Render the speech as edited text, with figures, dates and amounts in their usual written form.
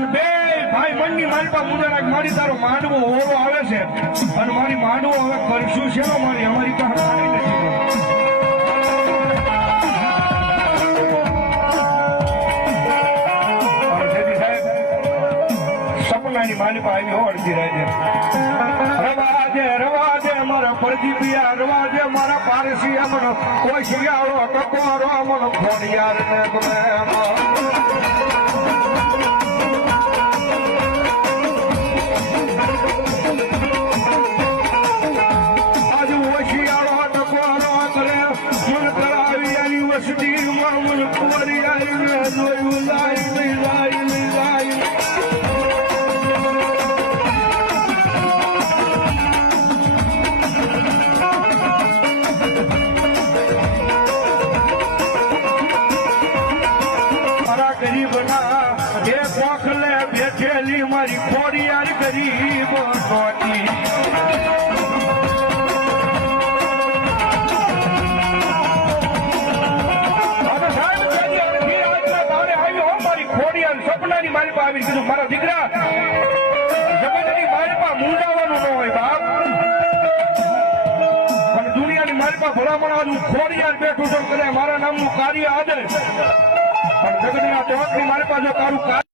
અને બે ભાઈ મનની મારી પાસે મુદ્દા મારી તારો માંડવો ઓરો આવે છે અને મારી માંડવો હવે કરશું છે મારી અમારી પાસે પાણી નથી. સપનાની માલી પાસે આવી હોડતી રહે છે. રવાજે મારા પરદીપિયા રવાજે મારા પારસી અમનો કોઈ શિયાળો ટકોરો અમનો ફોન યાર ને તમે આજે શિયાળો ટકોરો કરે મન કરાવી એની વસતી માં મન કુંવરી આવી જોયું લાઈ બેઠેલી મારી ખોડિયાર ગરીબ નોતી મારી ખોડિયાર સપનાની મારી પાસે આવી કીધું મારા દીકરા જગતની મારી પાસે મૂંડાવાનું ન હોય બાપ અને દુનિયાની મારી પાસે ભલામણ ખોડિયાર બેઠું છું કદાચ મારા નામનું કાર્ય આદે પણ જગતના ચોકની મારી પાસે તારું કાર્ય